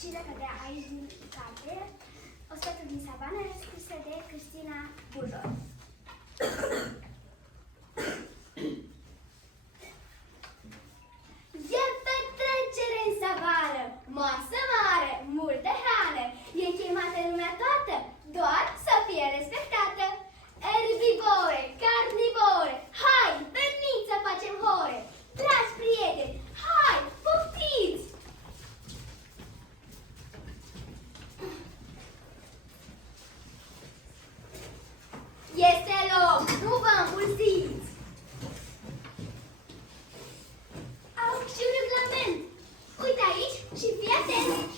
Cine cădea aici din carte, o stată din savană, scrisă de Cristina Bujor. E petrecere în savană, masă mare, multă hrană, e chemată lumea toată, doar să fie respectată. Erbivore, carnivore, hai, veniți să facem hore! Dragi prieteni, hai, poftiți! Este loc, nu vă îmbulziți! Au și un regulament. Uite aici și fii atent!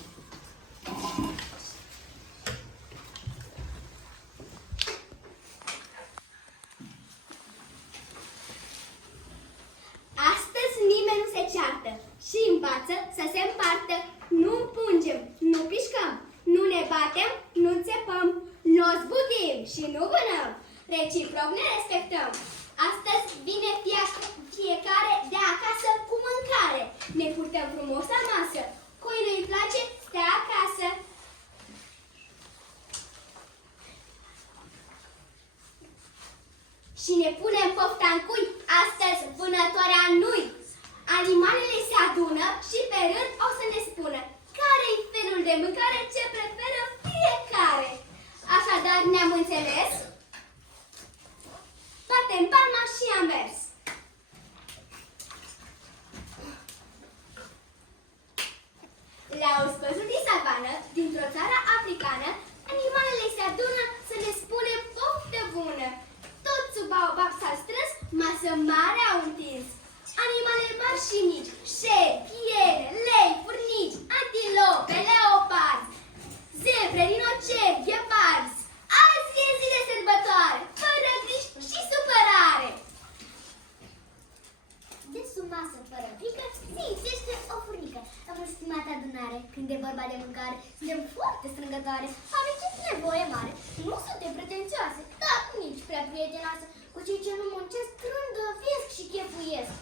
Astăzi nimeni nu se ceartă și învață să se împartă. Nu împungem, nu pișcăm, nu ne batem, nu țepăm, nu zbutim și nu vânăm. Reciproc ne respectăm. Astăzi vine fiecare de acasă cu mâncare. Ne purtăm frumos la masă. Cui nu-i place, stea acasă. Și ne punem pofta în cui, astăzi vânătoarea nu-i. Animalele se adună și pe rând o să ne spună care-i felul de mâncare ce preferă fiecare. Așadar ne-am înțeles? Batem palma și am mers. Le-au spăzut din savană, dintr-o țară africană, animalele se adună să ne spune poftă bună. Tot sub baobab s-a strâns, masă mare au întins. Animale mari și mici, șeri, piene, lei, furnici, antilope, leoparzi, zebre, rinoceri, gheparzi. Azi e zi de sărbătoare, fără griji și supărare. De sub masă, fără frică, se isește o furnică. Am stimat adunare, când e vorba de mâncare, suntem foarte strângătoare. Aveți nevoie mare, nu suntem pretențioase, dar nici prea prietenoase. Cu cei ce nu muncesc, trândăvesc și chefuiesc.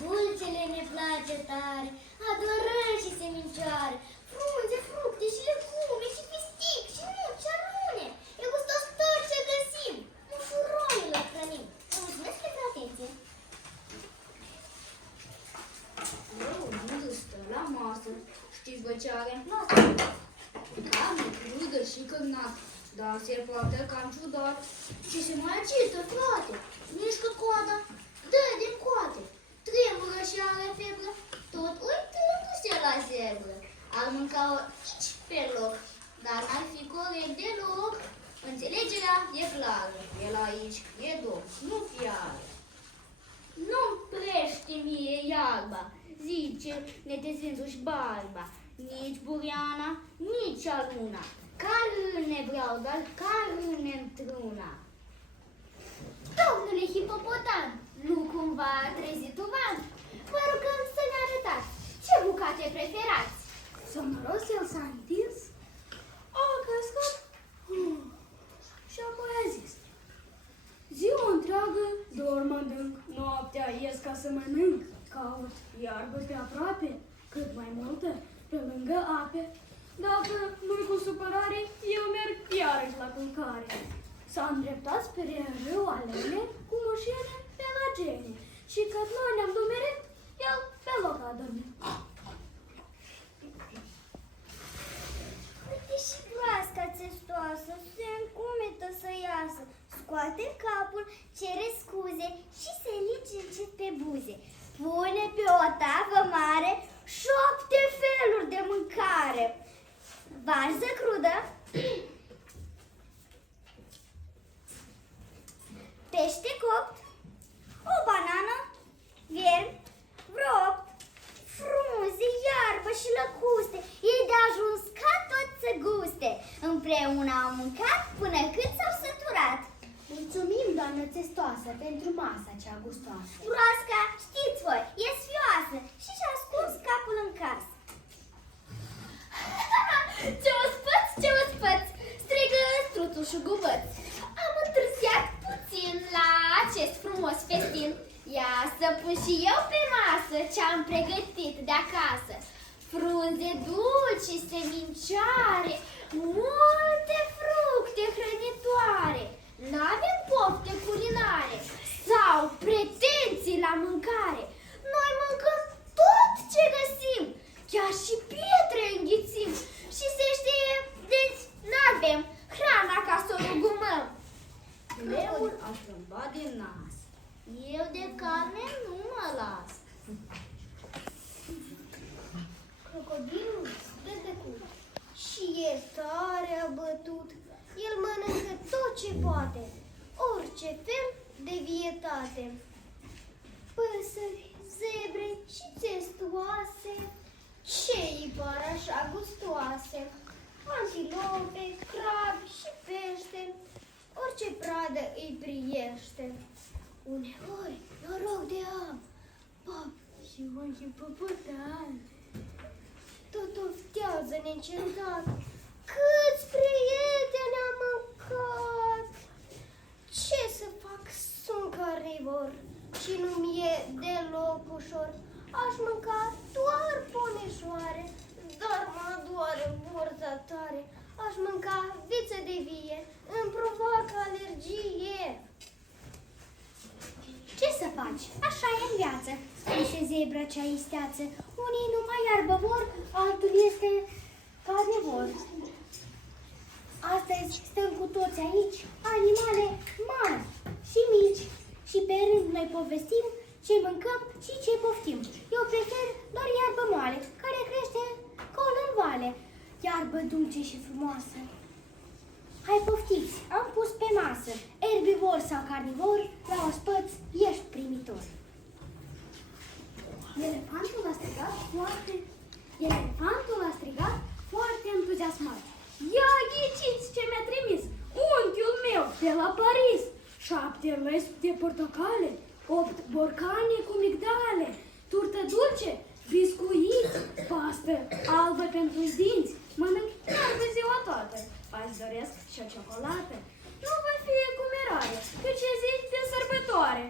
Dulcele ne place tare, adorăm și semincioare, frunze, fructe și legume și fistic și nuci, arune. E gustos tot ce găsim, mușuroilor hrănim. Vă mulțumesc pentru atenție. Unde stă la masă? Știți, bă, ce are în masă? Carne crudă și cărnat, dar se poate cam ciudat. Și se mai agită, frate, mișcă coada, dă din coate, tremură și are febră, tot uitându-se la zebră. Ar mânca-o aici pe loc, dar n-ar fi corect deloc. Înțelegerea e clară, el aici e domn, nu fiară. Nu-mi prește mie iarba, zice netezându-și barba, nici buriana, nici aluna. Ca râne vreau, dar ca râne într-una. Domnule hipopotam, nu cumva a trezit uman? Vă rugăm să ne arătați ce bucate preferați. Sonoros el s-a întins, a căscat și apoi a zis: ziua întreagă dorm adânc, noaptea ies ca să mănânc, caut iarbă pe aproape, cât mai multă, pe lângă ape. Dacă nu-i cu supărare, eu merg iarăși la culcare. S-a îndreptat spre râu alene, cu moșene pe la gene, și cât noi ne-am dumerit, el pe loc a dormit. Uite și groasca țestoasă, se încumetă să iasă. Scoate capul, cere scuze și se lice încet pe buze. Pune pe o tavă mare 7 feluri de mâncare. Varză crudă, pește copt, o banană, viermi, vreo 8, frunze, iarbă și lăcuste. E de ajuns ca tot să guste. Împreună au mâncat până când s-au săturat. Mulțumim, doamnă țestoasă, pentru masa cea gustoasă. Broasca, știți voi, e sfioasă și și-a ascuns capul în casă. Ce ospăț, ce ospăț, strigă struțul și gubăț. Am întârziat puțin la acest frumos festin. Ia să pun și eu pe masă ce-am pregătit de acasă. frunze dulci, semincioare, multe fructe hrănitoare. N-avem pofte culinare sau pretenții la mâncare. Noi mâncăm tot ce găsim, chiar și pietre înghițim. Și se știe, deci n-avem hrana ca să o rugumăm. Leul a strâmbat din nas. Eu de carne nu mă las. Crocodilul stă tăcut și e tare abătut. El mănâncă tot ce poate, orice fel de vietate. Păsări, zebre și țestoase, ce-i par așa gustoase. Antilope, crabi și pește, orice pradă îi priește. Uneori noroc de am, pap și un hipopotam. Tot oftează neîncetat, câți prieteni am mâncat. Ce să fac, sunt carnivor și nu-mi e deloc ușor. Aș mânca doar pomeșoare, dar mă doare burta tare. Aș mânca viță de vie, îmi provoacă alergie. Ce să faci? Așa e în viață, spuse zebra cea isteață. Unii numai iarbă vor, altul este carnivor. Astăzi stăm cu toți aici, animale mari și mici. Și pe rând noi povestim ce mâncăm și ce poftim. Eu prefer doar iarbă moale, care crește col în vale. Iarbă dulce și frumoasă. Hai poftiți, am pus pe masă. Erbivor sau carnivor, la ospăț ești primitor. Elefantul a strigat foarte entuziasmat. Ia ghiciți ce mi-a trimis unchiul meu de la Paris. 7 lăzi de portocale, 8 borcane cu migdale, turtă dulce, biscuiți, pastă albă pentru dinți. Mănânc chiar pe ziua toată. Azi doresc și o ciocolată. Nu voi fi cu mirare, căci e zi de sărbătoare.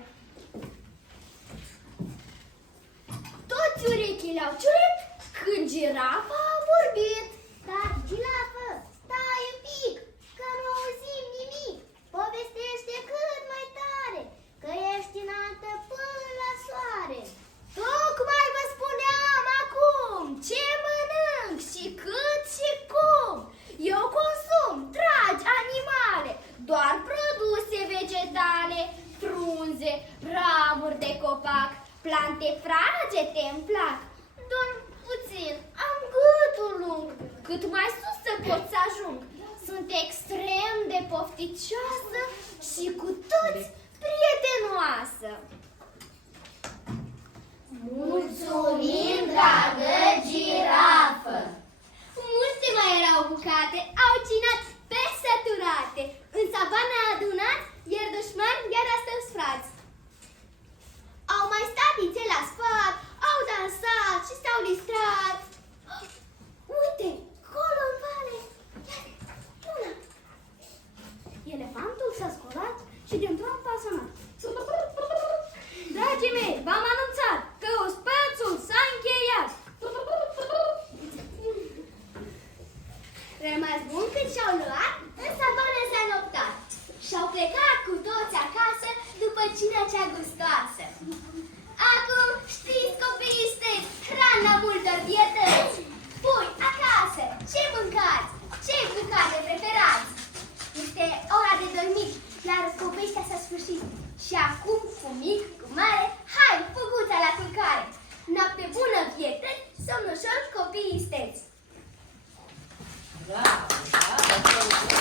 Toți urechile au ciurit când girafa a vorbit. Dar, girafă, stai un pic, că nu auzim nimic. Povestește cât mai tare, că ești înaltă până la soare. Tocmai vă spuneam acum ce mănânc și cât și cum. Eu consum dragi animale, doar produse vegetale, frunze, ramuri de copac, plante fragede îmi plac. Doar puțin, am gâtul lung, cât mai sus să pot să ajung. Sunt extrem de pofticioasă și cu toți prietenoasă. Mulțumim, dragă girafă! Multe mai erau bucate, au cinat pe săturate. În savana adunați, iar dușmani, iar astăzi frați. Au mai stat vițe la sfat, au dansat și s-au distrat. Uite, colo în vale, una. Elefantul s-a scolat și dintr-o a sunat. Dragii mei, v-am anunțat că ospățul s-a încheiat. Rămas bun cât și-au luat, în savană s-a noptat. Și-au plecat cu toți acasă după cina cea gustoasă. Acum știți, copiii sunteți, hrana multor vietăți. Voi, acasă, ce mâncați? Ce bucate preferați? Este ora de dormit, iar povestea s-a sfârșit. Și acum, cu mic, cu mare, hai, făguța la culcare! Noapte bună, vietăți, somn ușor, copiii steți! Bravo, bravo, bravo.